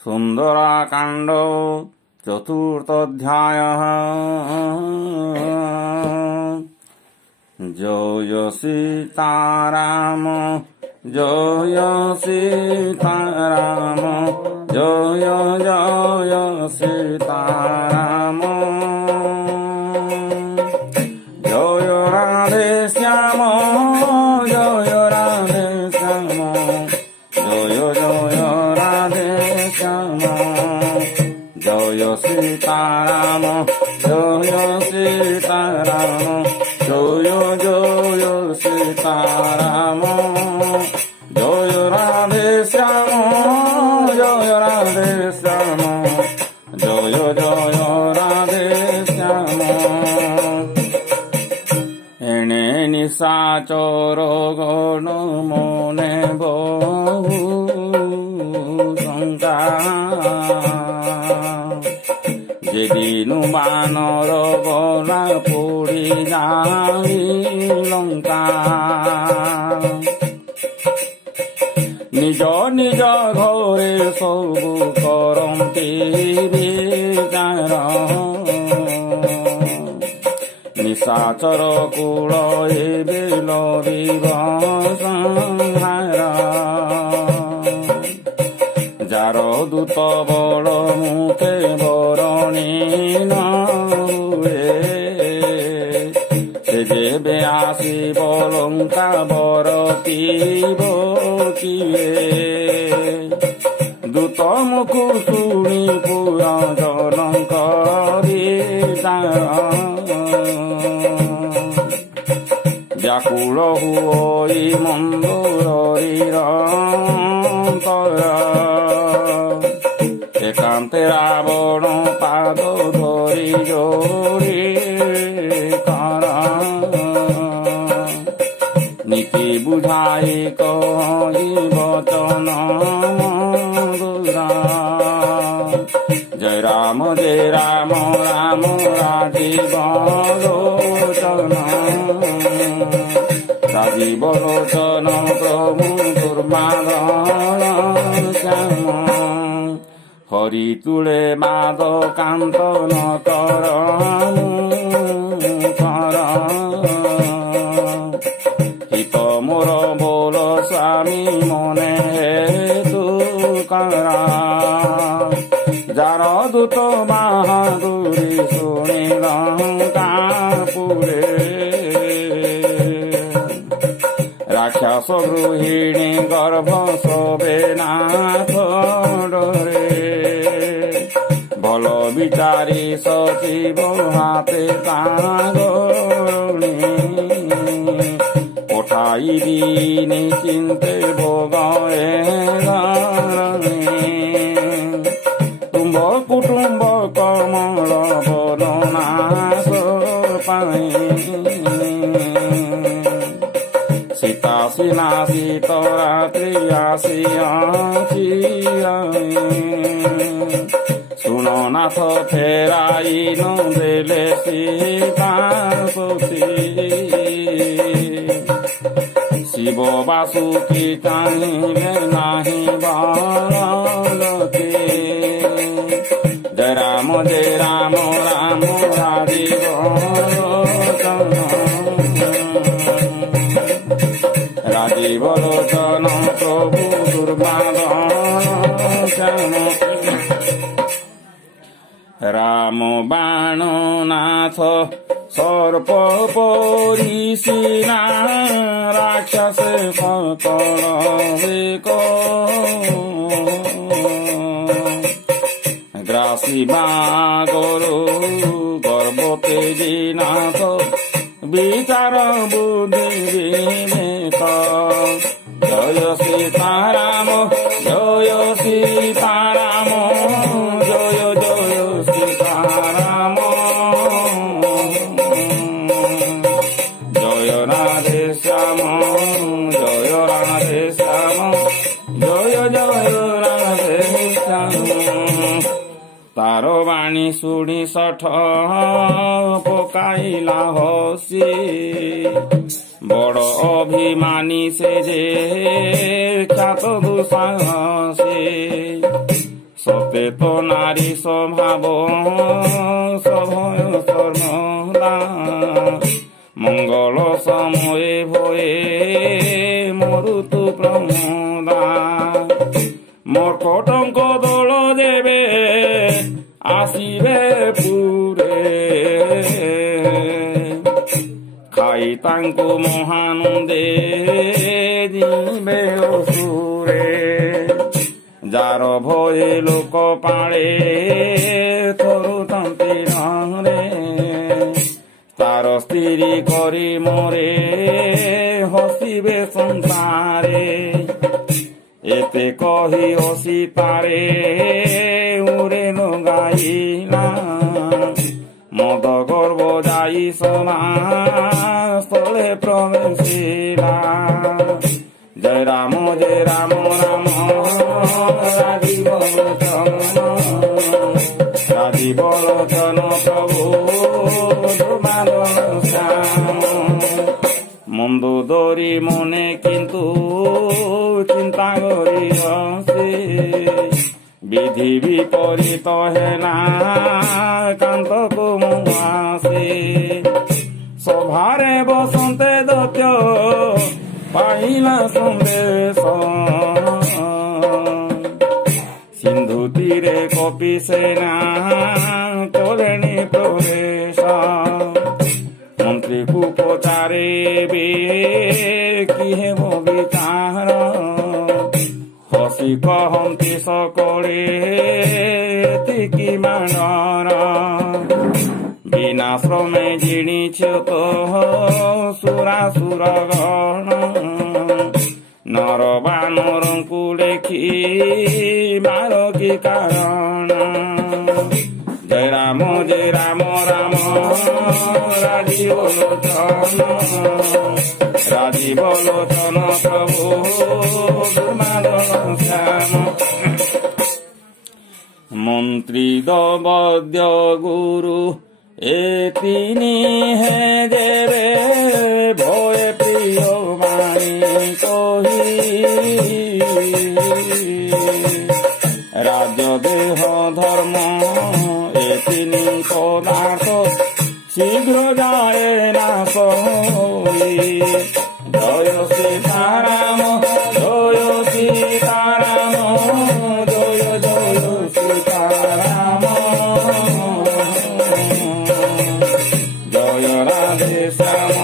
सुंदराकांड चतुर्थोऽध्यायः। जय सीताराम जय सीताराम जय जय सीताराम जय राधे श्याम जय राधे श्याम जय जय राधे श्याम जय सीताराम जय सीताराम जय जय सीताराम जय राधे श्याम जय राधे श्याम जय जय राधे श्याम। एणे निशाचर गण मने बहु शंका जेदिनु बानर गला पोड़ी जाई लंका निज निज घरे सबु करंती विचार निशाचर कूल एबे लरिब संहार जार दूत बल मुखे बरणी न हुए से जेबे आसिब लंका बरतीब किए दूत मुखु शुणी पुरा जनक व्याकुल हुई मंदोदरीर एकांते रावण पाद धरी जोड़ी करा नीति बुझाई कही वचन मधुरा जय राम राम राजीव लोचन राजीव लोचन प्रभु दुर्बाधन श्याम हरि तुले बाध कांत न कर हित मोर बोल स्वामी मने हेतु करा जार दूत बाहादुरी शुणी लंकापुरे राक्षस गृहिणी गर्भ सबे नाथ डरे भल विचारी सचिव हाथे तागणी पठाई दीनी चिंते भोग तुम्भ कुटुंब कमल बदनाश पाई सीता सिनाशित रात्रि आसी सुन नाथ फेराई न देले सीता सती शिव वासुकी चाहिए नाही बालके जय राम राम राजीव राजीव लोचन प्रभु दुर्बाधन श्याम राम बाण नाथ सर्प परिसीना राक्षस सकल एक ग्रासी बागरो गर्भ तेजी नाथ विचार बुद्धि विवेक जय सीताराम जय सीताराम जय जय सीताराम जय राधे श्याम जय राधे श्याम जय जय राधे श्याम तार बाणी शुणी सठ पकाइला हसी बड़ अभिमानी से जे ख्यात दुसाहसे सते तो नारी स्वभाव सभय सर्वदा मंगल समय भये मरुतु प्रमोदा मर्कटंक दल देवे आसिबे पुरे खाई तांको महानंदे जीवे असुरे जार भये लोक पाळे थरुतंती रे तार स्त्री करी मोरे हसिबे संसारे एते कही हसी तारे उरे न गाइला मद गर्भ जाई समास्थले प्रवेशिला जय राम राम राजीव लोचन प्रभु श्याम मन्द दरी मने किन्तु चिंता करी विधि विपरीत हेला कांत को मुआसे सभारे बसंते दत्य पाइला संदेश सिंधु तीरे कपि सेना करेणी प्रवेश मंत्री को पचारे बे कि हेब विचार हसी कहती सकले तिकी मानर बिना श्रमे जिणीछ तो सुरासुर गण नर बानर को लेखी मार की कारण जय राम राम राजीव लोचन प्रभु श्याम मंत्री दबद्य गुरु ए तीनी है जेबे भय प्रिय मानी कही राज देह धर्म ए तीनी पदार्थ शीघ्र जाए नाश जय सीताराम जय सीताराम जय जय सीताराम जय राधे श्याम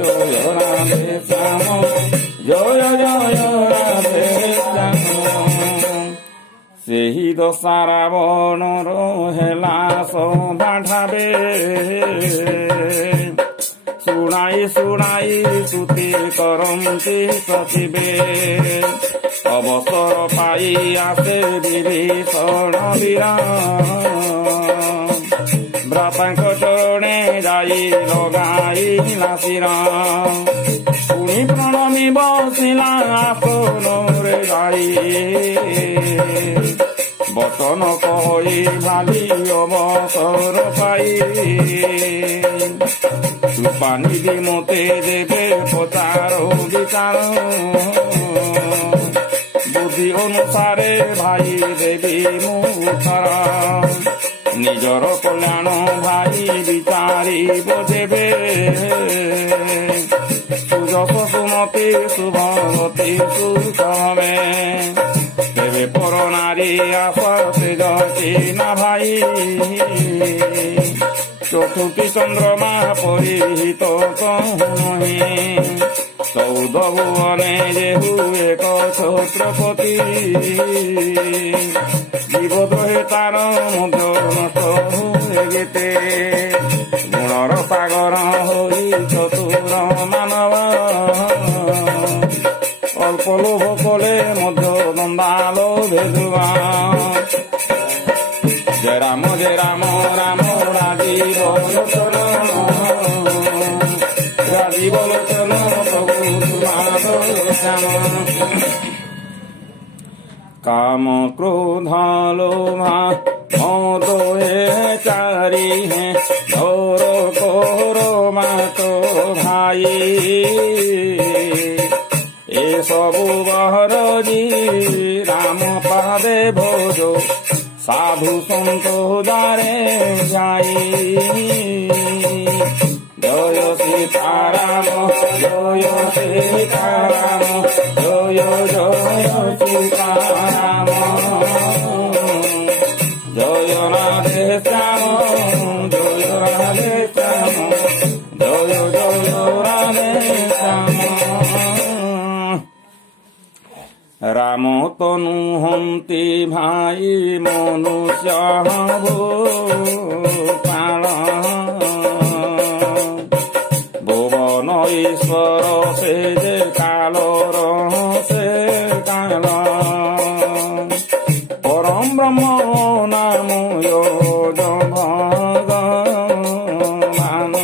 जय राधे श्याम जय जय राधे श्याम सेही दशा रावणर हेला सभा ठावे शुणाई शुणाई स्तुति करन्ति सचिवे अवसर पाई आसे विभीषण वीरा भ्रातांक चरणे जाई लगाइला शिरा पुणी प्रणमी बसिला आसनरे जाई बचन कही भाली अवसर पाई पानी मते देवे पचार विचार बुद्धि अनुसारे भाई देवी मुखरा निजर कल्याण भाई विचारी देवे सुजस सुमति शुभवती सुखमे देवे पर नारी आशा से जची ना भाई चतुर्थी चंद्रमा परिहित कहूँ 14 भुवने जे हुए छत्रपति जीवद्रोहे तार मध्य नष्ट हुए गेते गुणर सागर होई चतुर मानव अल्प लोभ कले मध्य दंडाल भेजुआ जय राम राम राजीव लोचन प्रभु श्याम काम क्रोध लोभा मोदे चारी हैं घोर घोर मातो भाई सबु बहरजी राम पादे भोजो साधु सन्तो द्वारे जाई जय सीताराम जय सीताराम जय जय सीताराम जय राधे श्याम जय राधे श्याम जय जय राधे श्याम राम तनु हन्ति भाई मनुष्य भूपाल भुवन ईश्वर से जे कालर से काल परम ब्रह्म नाम योग भगवान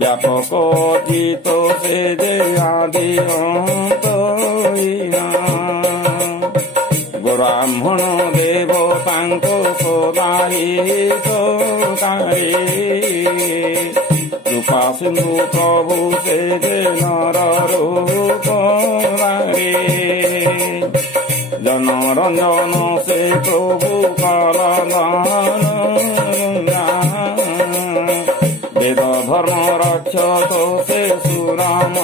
व्यापक अतीत से जे आदि अंत ब्राह्मण देवतांको सदाहित कृपा सिंधु प्रभु से जे नर रूप जनरंजन से प्रभु कलनन वेद धर्म रक्षत से सुरमानंदा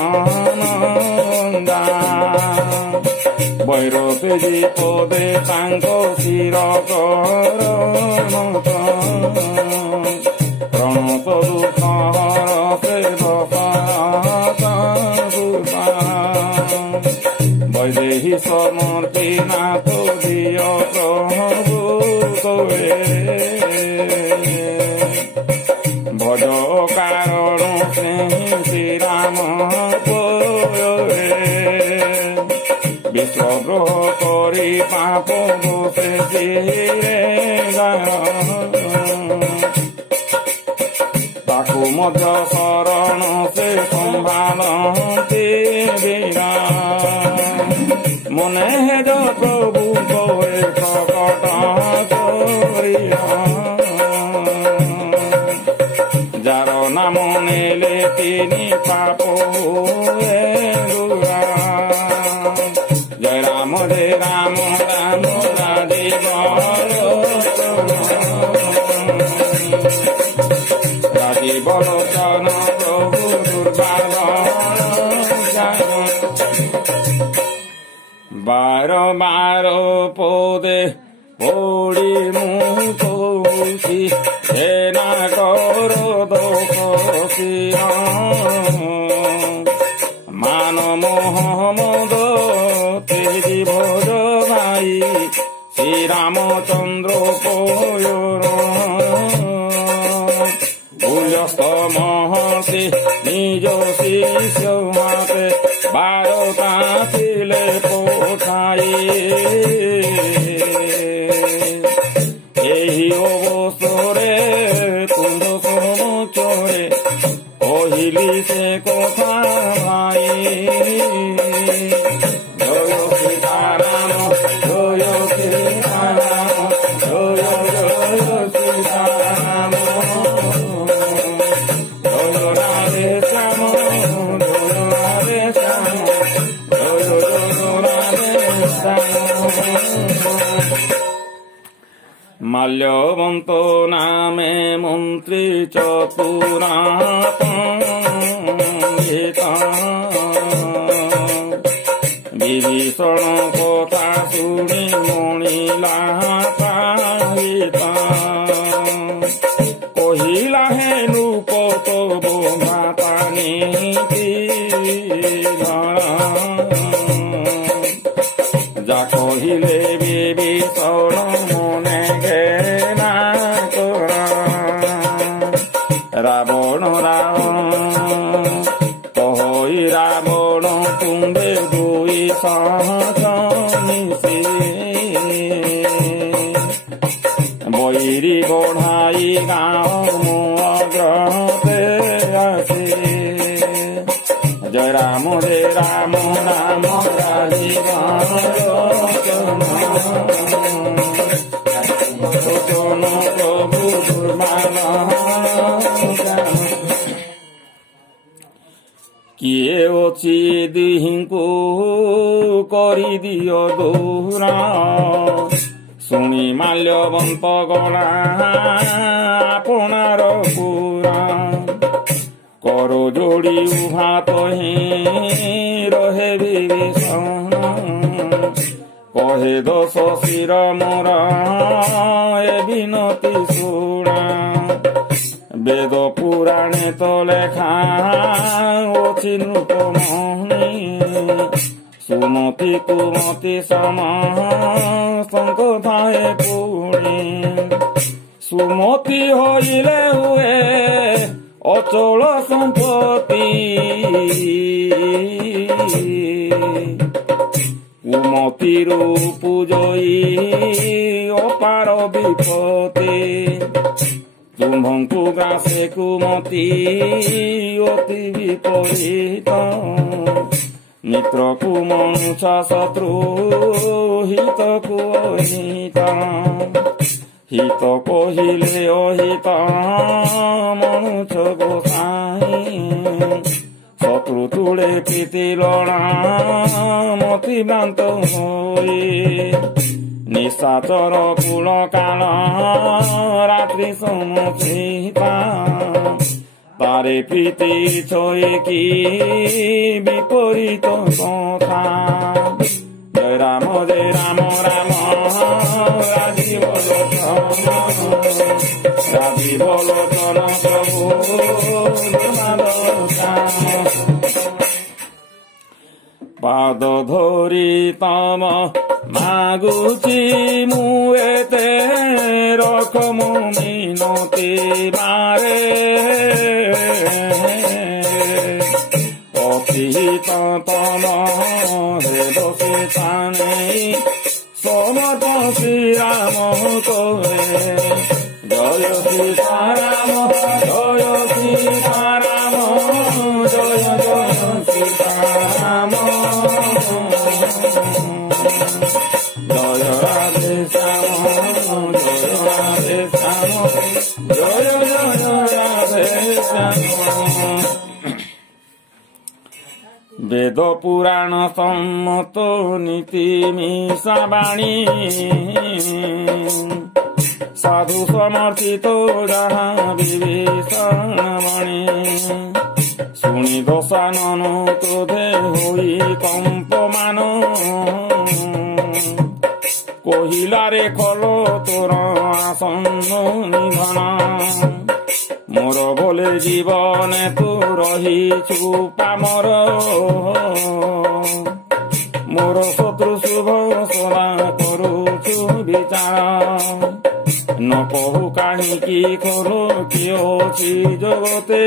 वैरतेजी पदे तांको शिर प्रणत दुख हर से वैदेही समर्पी नाथ दिय प्रभु तोरे भज कारण से श्रीराम पोरे विश्वद्रोह करी पाप दोषे जीरे ताकु मध्य शरण से संभालती वीरा मने हेज प्रभु कोए प्रकट करिया जार नाम नेले तिनी पाप हुए दूरा जय राम राम राधे राजीव लोचन प्रभु दुर्बार बार बार पदे पड़ी मुखी हेना कर दोषी मान मोहम्मद तेजी भोज भाई श्री रामचंद्र पोयर भूयस्त महर्षि निज शिष्य हाथे बारता तिले पठाई एही अवसरे तुंड समचरे कहिली से कथा भाई जय सीताराम जय सीताराम जय जय सीताराम जय राधे श्याम जय राधे श्याम जय जय राधे श्याम माल्यवंत नामे मंत्री चतुरापंडिता विभीषण कथा शुणी मणिला पाहिता कहिला हे नृप तब माता नीति जा कहिले विभीषण मने घेना करा रावण रावण कहि रावण तुम्बे दुई सहज मिशि बैरी बढ़ाई गाँव मुग्रहते आसी जय राम राम राजीव प्रभु दुर्मान किए अछि ପୁରା ଶୁଣି ମାଲ୍ୟବନ୍ତ ଗଲା ଆପଣାର ପୁରା କର ଯୋଡ଼ି ଉଭାତ ହିଁ ରହେ ବିଭୀଷଣ କହେ ଦୋଷ ଶିର ମୋର ଏ ବିନତି ଶୁଣା ବେଦ ପୁରାଣେ ତ ଲେଖା ଅଛି ନୃପମଣି ସୁମତି କୁମତି ସମସ୍ତଙ୍କ ଥାଏ ପୁଣି ସୁମତି ହୋଇଲେ ହୁଏ ଅଚଳ ସମ୍ପତ୍ତି କୁମତିରୁ ପୂଜଇ ଅପାର ବିପତ୍ତି ତୁମ୍ଭଙ୍କୁ ଗ୍ରାସେ କୁମତି ଅତି ବିପରୀତ ମିତ୍ରକୁ ମନୁଷ ଶତ୍ରୁ ହିତକୁ ଅହିତ ହିତ କହିଲେ ଅହିତ ମନୁଷ ଗୋସାଇଁ ଶତ୍ରୁ ତୁଳେ ପ୍ରୀତି ଲଣା ମତି ଭ୍ରାନ୍ତ ହୋଇ ନିଶାଚର କୁଳ କାଳ ରାତ୍ରି ସମଚିତା ତାରେ ପ୍ରୀତି ଛୋଇକି ବିପରୀତ କଥା ଜୟ ରାମ ରାମ ରାଜୀବ ଲୋଚନ ପ୍ରଭୁ ପାଦ ଧରି ତମ ମାଗୁଛି ମୁଁ ଏତେ ରଖ ମୁଁ ମିନତି ବାରେ ଅତିହିତ ତମ ହେଦ ସେ ତାନେଇ ସମର୍ଥ ଶ୍ରୀରାମ ତୋରେ ଜୟ ସୀତାରାମ ଜୟ ସୀତାରାମ ଜୟ ଜୟ ସୀତାରାମ ଜୟ ରାଧେ ଶ୍ୟାମ ଜୟ ରାଧେ ଶ୍ୟାମ ଜୟ ଜୟ ରାଧେ ଶ୍ୟାମ ବେଦ ପୁରାଣ ସମ୍ମତ ନୀତି ମିଶାବାଣୀ ସାଧୁ ସମର୍ଥିତ ଯାହା ବିଭୀଷଣ ବାଣୀ ଶୁଣି ଦଶାନନ କ୍ରୋଧେ ହୋଇ କମ୍ପମାନ କହିଲାରେ ଖଲ ତୋର ଆସନ୍ନ ନିଧନ ମୋର ବୋଲେ ଜୀବନେ ତୁ ରହିଛୁ ପାମର ମୋର ଶତ୍ରୁ ଶୁଭ ସଦା କରୁଛୁ ବିଚାର ନ କହୁ କାହିଁକି ଖୋଲ କିଏ ଅଛି ଜଗତେ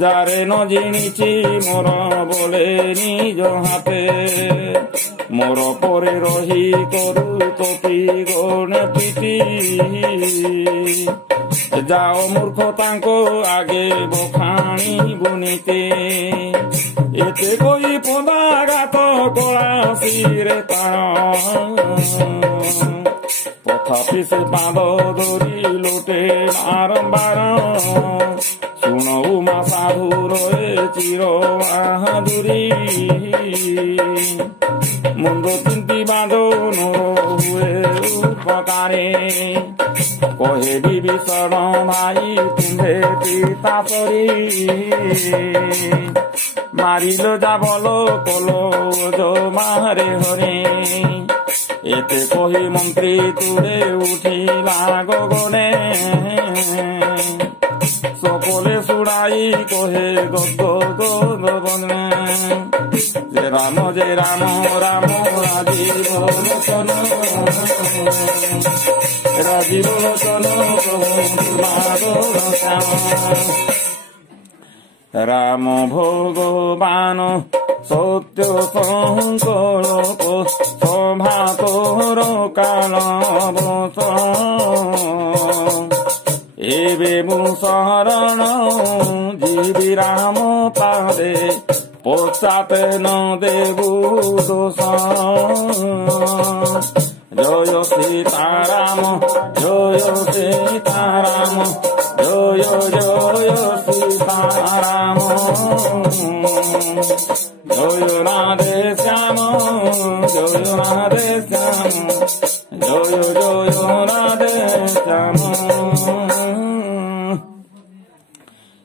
ଯାରେ ନ ଜିଣିଛି ମୋର ବୋଲେ ନିଜ ହାତେ ମୋର ପରେ ରହି କରୁ ତୋପି ଗଣେ ପ୍ରୀତି ଯାଅ ମୂର୍ଖ ତାଙ୍କ ଆଗେ ବଖାଣି ବୁନିତେ ଏତେ କହି ପଦାଘାତ କଳା ଶିରେ ତାର ତଥାପି ସେ ପାଦ ଧରି ଲୋଟେ ବାରମ୍ବାର ଶୁଣ ଉମା ସାଧୁର ଏ ଚିର ବାହାଦୁରୀ ମୁଣ୍ଡ ଚିନ୍ତି ବାଦ ନର ହୁଏ ଉପକାରେ କହେ ବିଭୀଷଣ ଭାଇ ତୁମ୍ଭେ ପିତା ପରି ମାରିଲ ଯାବଲ କଲ ମାରେ ହରେ ଏତେ କହି ମନ୍ତ୍ରୀ ତୁରେ ଉଠିଲା ଗଗନେ সকলে শুড়াই কহে গদ বনে যে রাম রাম রাজীব লোচন রাম ভগবান সত্য সংকল্প সভা তোর কাল বস এবে মু শরণ জীবি রাম পাদে পশ্চাতে ন দেবু দোষ জয় সীতারাম জয় সীতারাম জয় জয় সীতারাম জয় রাধে শ্যাম জয় রাধে শ্যাম জয় জয় রাধে শ্যাম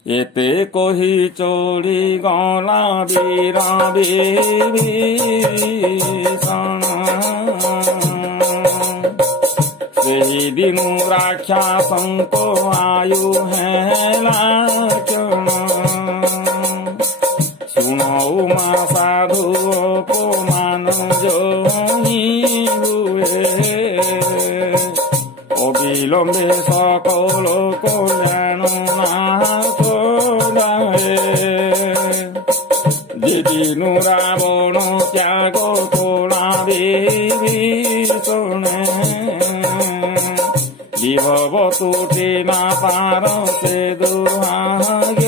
এতে কহি চড়ি গলা বীরা বিভীষণ ସେହି ଦିନୁ ରାକ୍ଷାସଙ୍କ ଆୟୁ ହେଲା କ୍ଷଣ ଶୁଣ ଉମା ସାଧୁ ଅପମାନ ଜହି ହୁଏ ଅବିଳମ୍ବେ ସକଳ କଲ୍ୟାଣ ନାଶ ଯାଏ ଯେଦିନୁ ରାବଣ ତ୍ୟାଗ କଲା ବିଭୀଷଣେ বিভব তুটি না পার সে দুর্ভাগ্য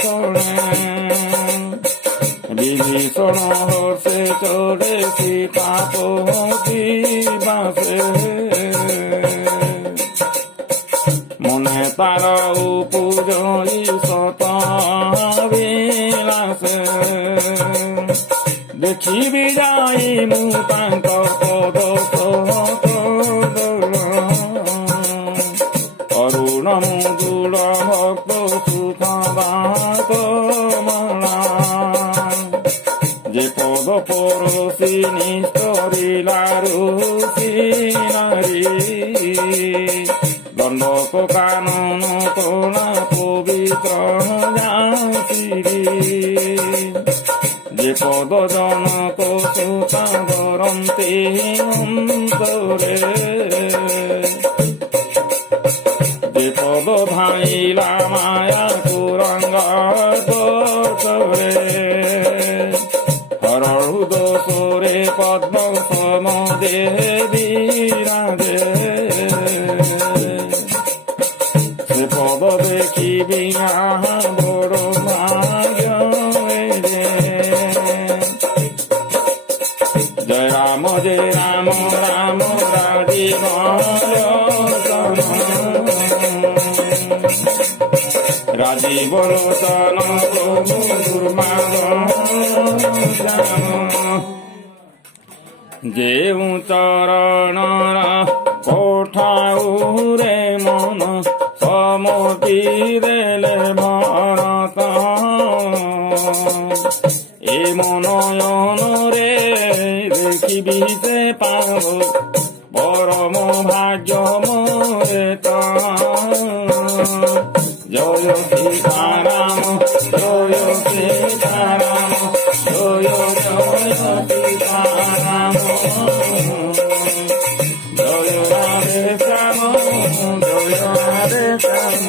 শোনে বিভীষণ হর্ষে চড়ে সীতা পৌঁছি বাসে মনে তার উপজই শত বিলাসে দেখিবি যাই মু তাঙ্ক পদ অরুণ মধুর ভক্ত সুখদাত মালা যে পদ পরশি নিস্তরিলারু নারী দণ্ডক কানন তোলা পবিত্র জাতিরি যে পদ জনক সুতা ধরন্তে অন্তরে যে পদ ভাইলা মায়া কুরঙ্গ করে হরহু দোষরে পদ্ম সমদে বিরাজে সে পদ দেখিবি বড় ভাগ্য জয় রাম রাম রাজীব রাজীব লোচন প্রভু যেউ চরণর কোঠাউরে মন সমতি দেলে ভরত এ মনয়নরে দেখিবি সে পাব পরম ভাগ্য মোরে জয় সীতারাম জয় সীতারাম জয় জয় সীতারাম জয় রাধে শ্যাম জয় রাধে শ্যাম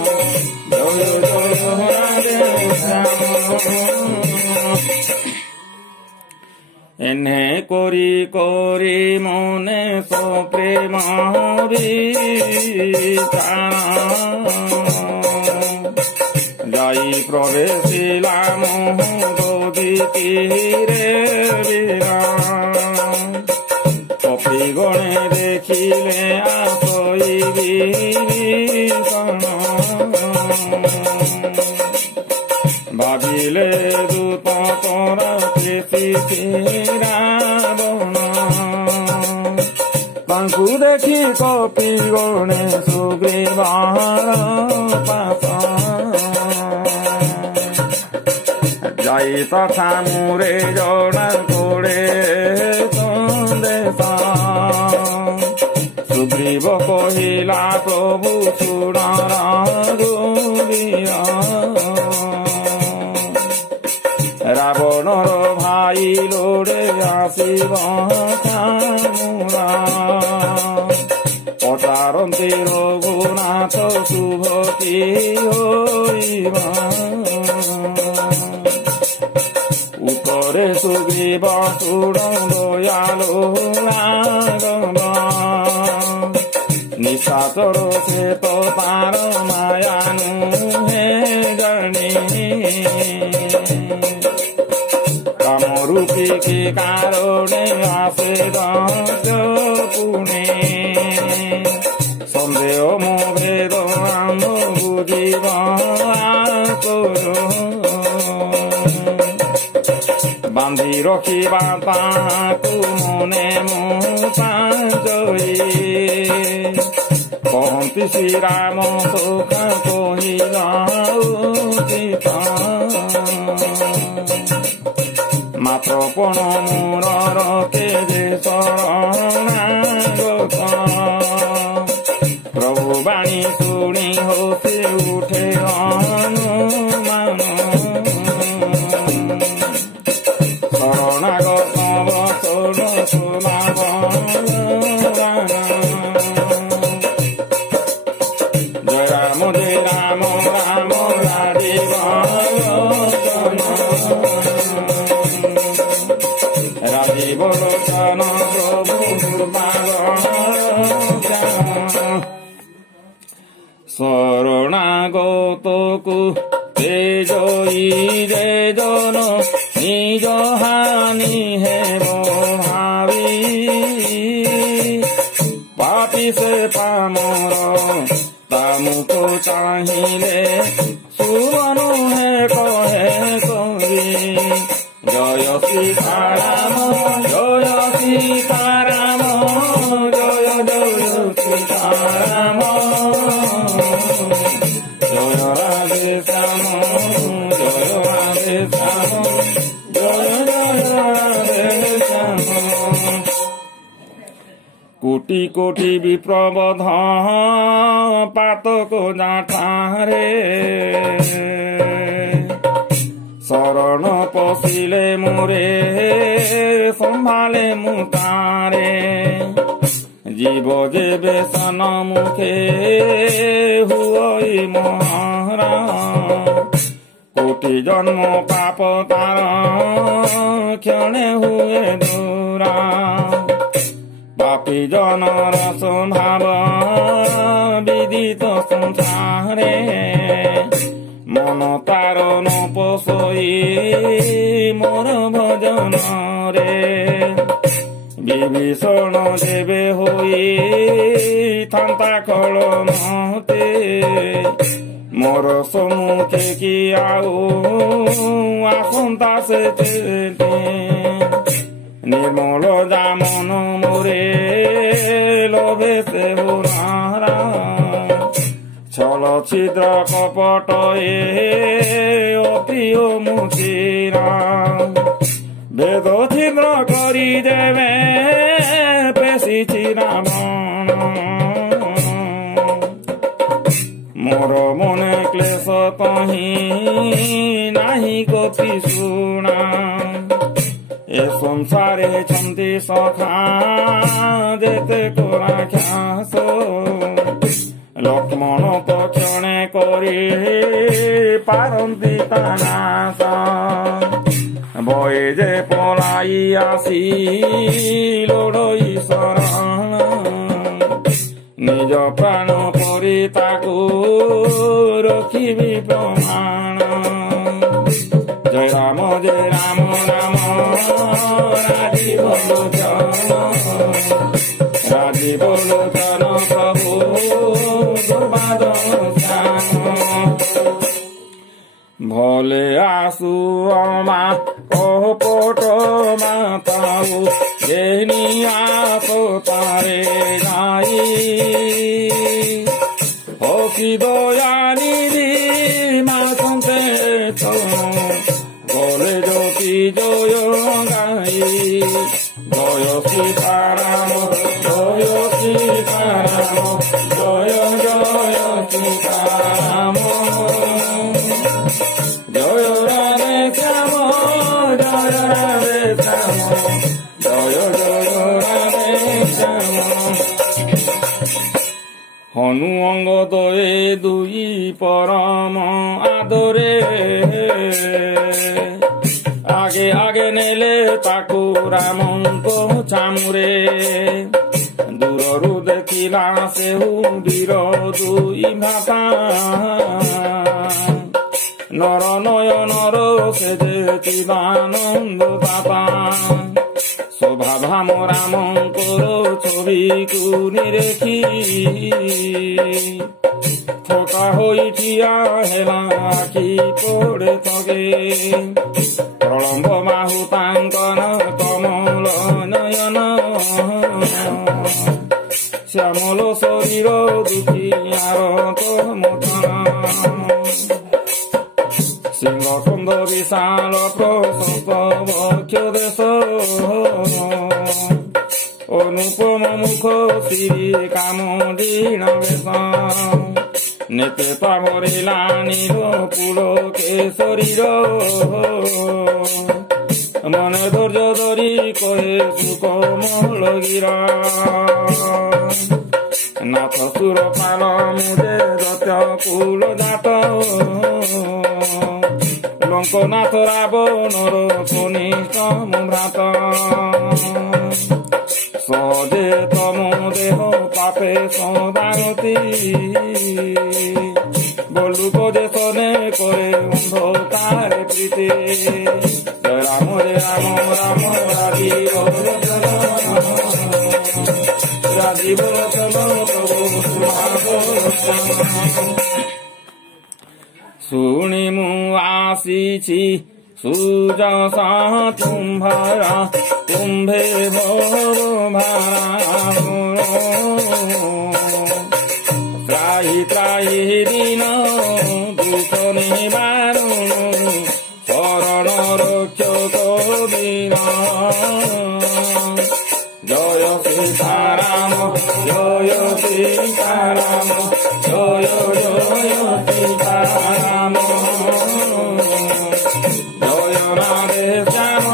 জয় জয় রাধে শ্যাম এনে করি করি মনে প্রেম যাই প্রবেশিলাম নদী তীরে কপি গণে দেখিলে আসই বিভীষণ ভাবিলে দূত করা রাবণ তাଙ୍କୁ দেখি কপি গণে সুগ্রীবার পাশ যাই তথা মোরে জনা করে সন্দেশ সুগ্রীব কহিলা প্রভু সুড়ারা রাবণর ভাই লোড়ে আসিব পচারন্তি রঘুনাথ শুভতি হইব উত্তরে সুগ্রীব সুড় দয়ালু লাগব নিশাচর সে তো তার মায়ানু হে জানি কামরূপী কি কারণে আসে পুনে সন্দেহ মোভেদ আম বুঝিব বান্ধির ରଖିବା ତାକୁ ମନେ ମୁଁ ପାଞ୍ଚଇ କହନ୍ତି ଶ୍ରୀରାମ ସୁଖ କହିଲା ଉଚିତ ମାତ୍ର ପଣ ମୋର ତେଜେ ଶରଣାଗତ ପ୍ରଭୁ ବାଣୀ ଶୁଣି ହସି ଉଠେ ହନୁମାନ ଶରଣାଗତ ବସନ ସୁନାମ ଜୟ ରାମ ରାମ ରାଜୀବ ରାଜୀବ ଲୋଚନ ଶରଣାଗତକୁ ତେଜଇ ଯେ ଜନ ନିଜ ହାନି ହେବ ଭାବି ପାପି ସେ ପାମର ତାମୁକୁ ଚାହିଁଲେ ସୁବନୁ ହେ କହେ କରି ଜୟ ସୀତାରାମ ଜୟ ସୀତାରାମ ଜୟ ଜୟ ସୀତାରାମ ଜୟ ରାଧେ ଶ୍ୟାମ ଜୟ ରାଧେ ଶ୍ୟାମ ଜୟ ଜୟ ରାଧେ ଶ୍ୟାମ କୋଟି କୋଟି ବିପ୍ରବଧ ପାତକ ଜାଠାରେ ଶରଣ ପଶିଲେ ମୋରେ ସମ୍ଭାଳେ ମୁଁ ତାରେ জীব যেবে সন্মুখে হুই মহারা কোটি জন্ম পাপ তার ক্ষণে হুয়ে দূরা পাপী জনর স্বভাব বিদিত সংসারে মন তার ন পোষই মোর ভজন রে বিভীষণ যেবে হই থান্তা কল মতে মোর সম্মুখে কি আউ আসন্তা সে নির্মল দামন মোরে লোভে সে হুনারা ছল ছিদ্র কপট অপ্রিয় মুচিরা বেদ ছিদ্র করি দেবে পেশিছি রাবণ মোর মনে ক্লেশ কহি নাহি গতি শুনা এ সংসারে ছন্তি সখা যেতে করা খ্যাস লক্ষ্মণ তো ক্ষণে করি পারন্তি তানাশ বয়ে যে পলাই আসি লড়ই শরণ নিজ প্রাণ পরি তাকু রখিবি প্রমাণ জয় রাম রাম রাজীব লোচন প্রভু দুর্বাদ ভলে আসু আমা কপট মাতাও যেনি আসো তারে যাই হকি দয়ানিধি মা সন্তে বলে জ্যোতি জয় গাই জয় সীতারাম জয় সীতারাম জয় জয় সীতারাম জয় রাধে শ্যাম জয় রাধে শ্যাম জয় জয় রাধে শ্যাম হনু অঙ্গ দয়ে দুই পরম আদরে আগে আগে নেলে তাকু রামঙ্ক চামুরে দূরରୁ ଦେଖିଲା ସେହୁ ବୀର ଦୁଇ ଭାତା নর নয়নর সে যে চিদানন্দ বাবা স্বভাব রামঙ্কর ছবিকু নিরেখি থকা হই ঠিয়া হেলা আখি পড়ে থগে প্রলম্ব বাহু তাঙ্ক শ্যামল শরীর দুখিয়ার তোর মতন সিংহখন্দ বিশাল প্রশস্ত বক্ষ দেশ অনুপম মুখ শ্রী কামদীন বেশ নেতে পাবরিলা নীল পুল কেশরীর মনে ধৈর্য ধরি কহে সুকমল গিরা নাথ সুর পাল মুদে দত্ত কুল জাত লঙ্কনাথ রাবণর কনিষ্ঠ ভ্রাত সদে তম দেহ পাপে সদাগতি বলুক যে সনে করে অন্ধকারে প্রীতি রাম রে রাম রাম রাজীব রাজীব শুনি মু আসিছি সুযশ তুম্ভরা তুম্ভে ভব ত্রাহি ত্রাহি দিন দুঃখ নিবারণ শরণ রক্ষক বীর জয় সীতারাম জয় সীতারাম জয় জয় সীতারাম জয় রাধে শ্যাম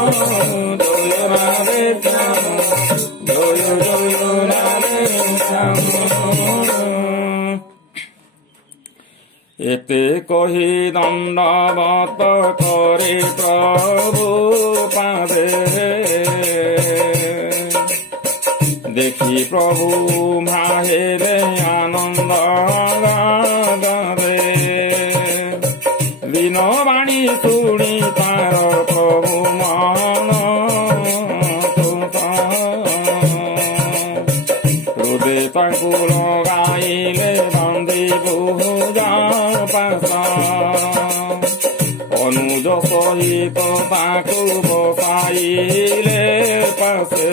জয় রাধে শ্যাম জয় জয় রাধে শ্যাম এতে কহি দণ্ডবত করে প্রভু পাদে দেখি প্রভু ভাহেরে আনন্দ গাবে বিনবাণী শুনি তার প্রভু মন হৃদে তাଙ୍କୁ লগাইলে বান্ধি ভুজা পাশ অনুজ সহিত তাକୁ বসাইলে পাশে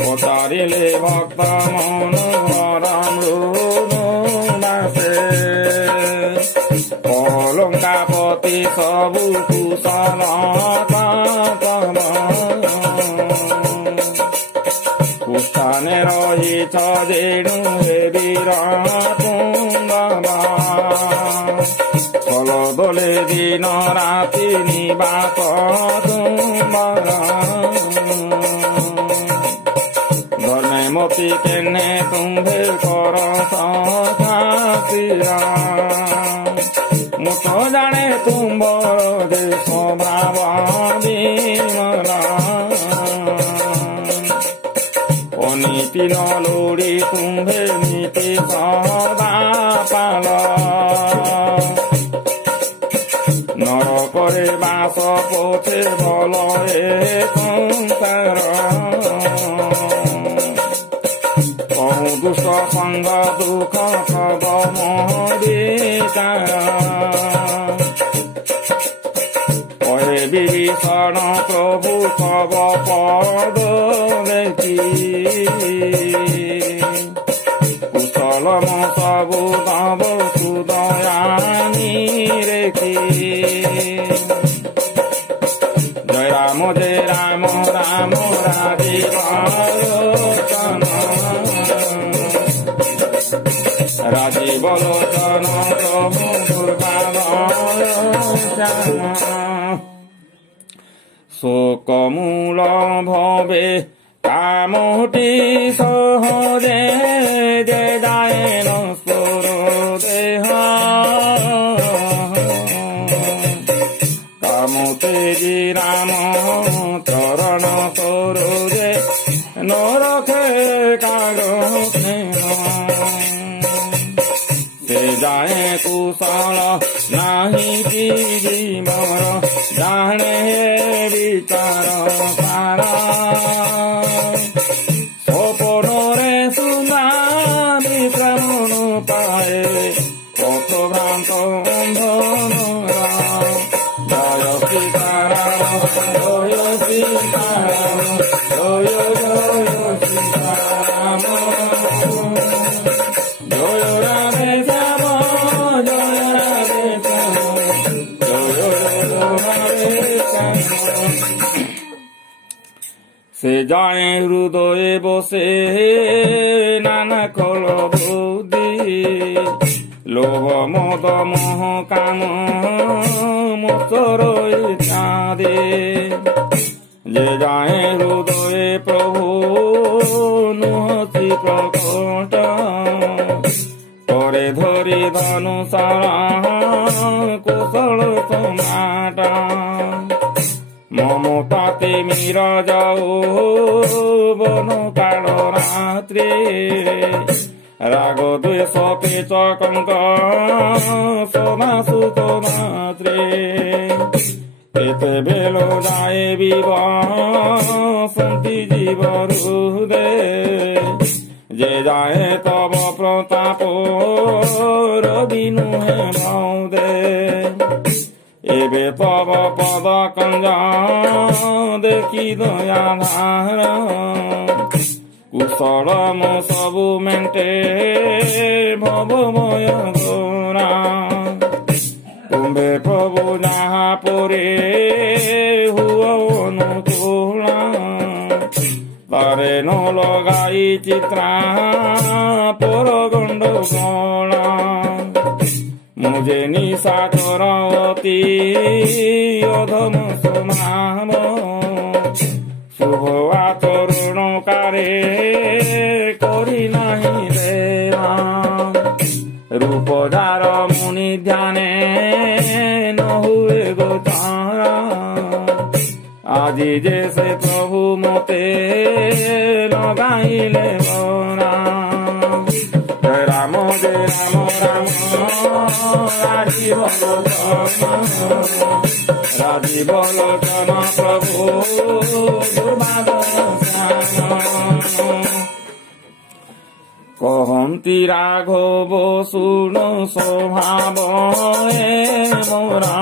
পচারিলে ভক্ত মনোহর মৃণাসে অলঙ্কাপতি সবু কুশল কুস্থানে রহিছ যেণু হে বীর কুন্দবা ফল দোলে দিন রাতি নিবাস তুম্বর ধর্মে মতি কেনে তুম্ভে কর সাথিয়া ମୁଁ ତ ଜାଣେ ତୁମ୍ଭର ଯେ ସ୍ୱଭାବ ବିମଲା ଅନୀତି ନ ଲୋଡ଼ି ତୁମ୍ଭେ ନୀତି ସଦା ପାଳ ନରକରେ ବାସ ପଛେ ଭଲ ଏ ସଂସାର ବହୁ ଦୁଷ୍ଟ ସଙ୍ଗ ଦୁଃଖ ସବ ମୋରିକାର କହେ ବିଭୀଷଣ ପ୍ରଭୁ ସବ ପଦ ଦେଖି କୁଶଳ ମୋ ସବୁ ତବ ସୁଦୟାନି ରେଖି ଜୟ ରାମ ରାମ ରାଜୀବ ଲୋଚନ রাজীব লোচন প্রভু দুর্গাবলোচন শোকমূল ভবে কামটি সহজে যে যায় নশ্বর দেহ কামতে জি রাম চরণ সরোজে নরখে কারো ସେ ଯାଏ କୁଶଳ ନାହିଁ ଜୀବର ଜାଣେ ବିଚାର ସାର ସ୍ୱପନରେ ସୁନା ବିଶ୍ରାମ ପାଏ ପଥ ଭ୍ରାନ୍ତ ଅନ୍ଧନର ଜୟ ସୀତାରାମ ଜୟ ସୀତାରାମ ଜୟ ଜୟ যায় হৃদয়ে বসে নানা কল বুদ্ধি লোভ মদ মোহ কাম মোচর ইত্যাদি যে যায় হৃদয়ে প্রভু নুহতি প্রকট করে ধরি ধনুসারা কুশল সমাট মমতাতে মির যাও বন কাল রাত্রে রাগ দ্বেষ পেচ কঙ্ক সদা সুখ মাত্রে এতে বেল যায় বিবসন্তি জীব হৃদে যে যায় তব প্রতাপ রবি নুহে মৌদে এবে তব পদ কঞ্জ দেখি দয়াধার কুশল মো সবু মেଣ୍ଟେ ভবময় গোরা তুম্ভে প্রভু যাহা পরে হুয় অনুকূল তারে ন লগাই চিত্রা পরগণ্ড গলা মুঝে নিশাচর অতি অধম সমাম শুভ আচরণকারে করি নাহি দেবা রূপ যার মুনি ধ্যানে ন হুয়ে গোচারা আজি যে সে প্রভু মতে লগাইলে বরা রাম যে রাম রাম রাজীব রাজীব লোচন প্রভু কহন্তি রাঘব শুণ স্বভাব মোরা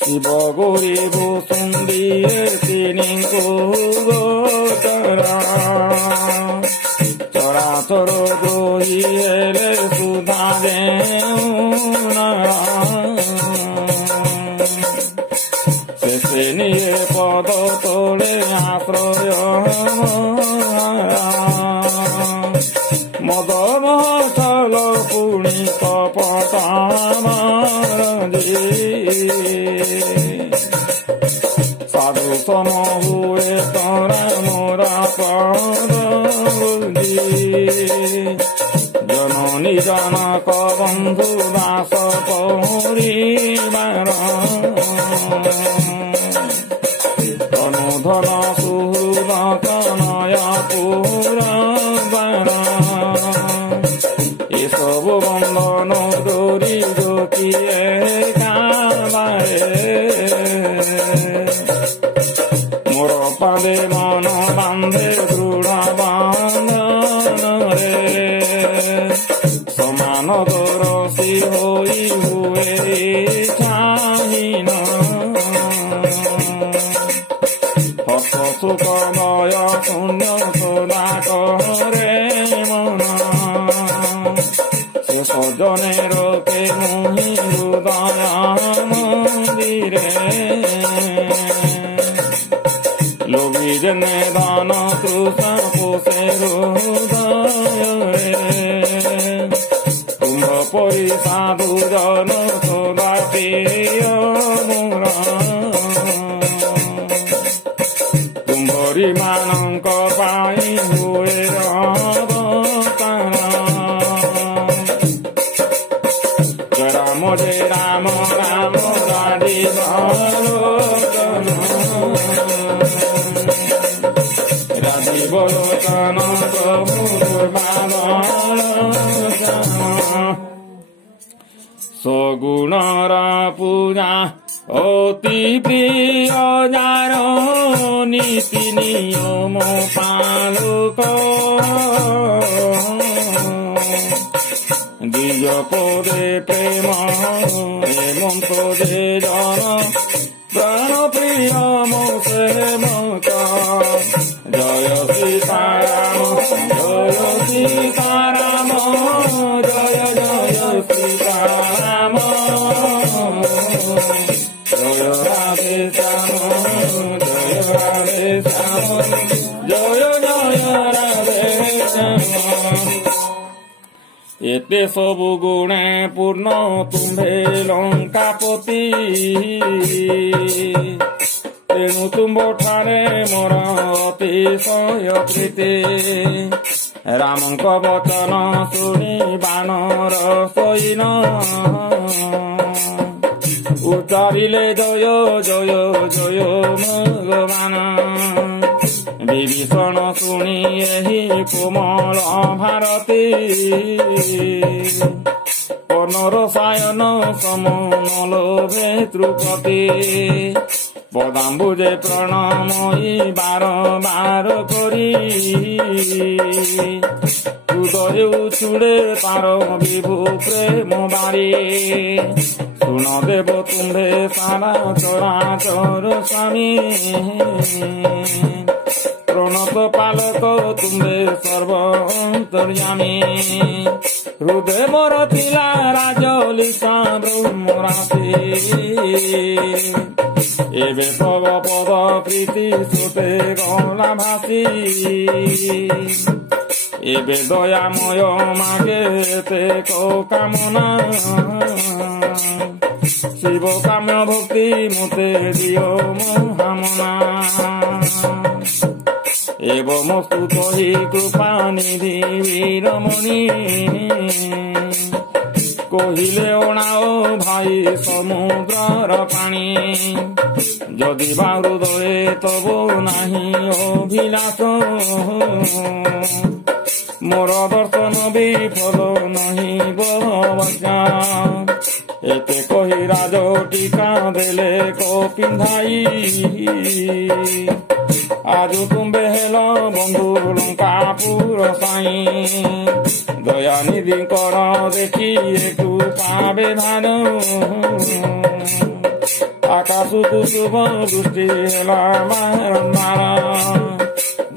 শিব গৌরী ভূষুন্দি তিনি গোচরা চরাচর দ্রোহী রে সুধা শেষে নিয়ে পদ তোলে আশ্রয় মদ মহল পুণি কপট সাধু সম হুয়ে তরা মোরা পদ জননী জনক বন্ধু দাস পরিবার অনুধন সুহৃদ কনয় পুরবার এসবু বন্ধন দৌরি যোগিয়ে কাবারে মোর পাদে মন বান্ধে দৃঢ় বান্ধন রে সমান দরসি হই হুয়ে চাহিন হস সুখময় শূন্য সদা করে মন সে সজনের কে মুহি হৃদয় মন্দিরে লোভী জনে দান কৃষ্ণ পোষে হৃদয় কুম্ভ পরি সাধু জন সদা প্রিয় মোরা কুম্ভরি ମାନଙ୍କ ପାଇଁ ହୁଏ ଅବତାର ରାମ ଯେ ରାମ ରାମ ରାଜୀବ ଲୋଚନ ରାଜୀବ ଲୋଚନ ପ୍ରଭୁ সগুণর পূজা অতি প্রিয় যার নীতি নিয়ম পালক দ্বিজ পদে প্রেম হেমন্ত যে জন প্রাণ প্রিয় মোসে মত জয় সীতারাম জয় সীতারাম জয় জয় সীতারাম জয় রাধে শ্যাম श्याम जय जय राधे श्याम एते सबु गुणे पूर्ण तुम्भे लंकापति तेणु तुम्भ ठारे मोर अतिशय प्रीति रामଙ୍କ वचन शुणी बानर सैन उच्चारिले जय जय जय भगवान विभीषण शुणी एहि कोमल भारती पनर सायन समन लोभे द्रुपदी पदाम्बुजे प्रणमयी बारंबार करी हृदय उछुड़े तार विभु प्रेम बारी सुन देव तुम्भे सारा चराचर स्वामी प्रणत पालक तुम्भे सर्व अंतर्यामी हृदय मोर थिला राजलिसा ब्रह्मराशि एबे तव पद प्रीति सुते गला भासी एबे दयामय मागे ते को कामना शिव काम्य भक्ति मुते दियो महामना एवमस्तु तहि कृपा निधि वीरमणि कहिले ओणाओ भाई समुद्रर पानी जदि बा हृदये तब नाही अभिलाष मोर दर्शन विफल नहीं बहवाज्ञा एते कही राज टीका देले को पिंधाई आज तुम्बे हेल बंधु लंकापुर साई दयानिधि कर देखी एकु पावे धान आकाश कुसुम दृष्टि हेला मार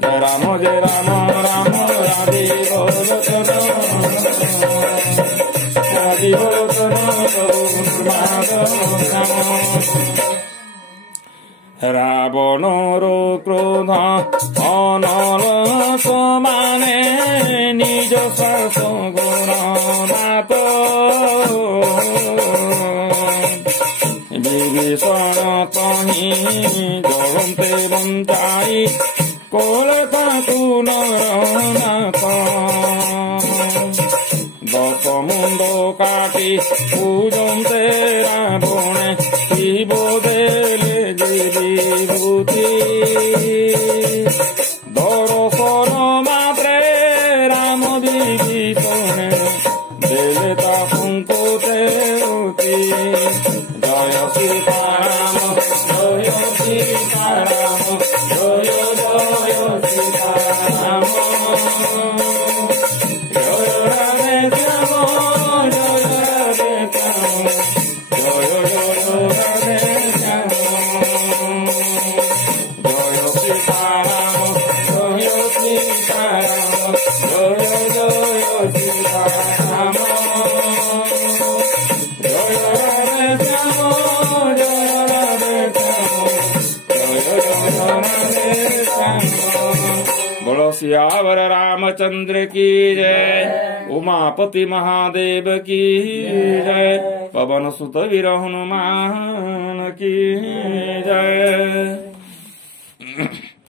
जय राम राम राधे बोलोचन राधे बोलोचन रावणर क्रोध अनल समाने निज श्वास गुणनाथ विभीषण तहि जलन्ते बंचाई कोलता तू नरनाथ दस मुंड काटी पूजन्ते रावणे शिव देले विभूति दर्शन मात्रे राम विभीषण देले ता संकोचे जय सीताराम जय सीताराम जय जय सीताराम जय राधे श्याम जय राधे श्याम जय जय राधे श्याम जय सीताराम जय सीताराम जय जय सीताराम जय राधे श्याम जय राधे श्याम बोलो सियावर रामचंद्र की जय उमापति महादेव की जय पवन सुत वीर हनुमान की जय।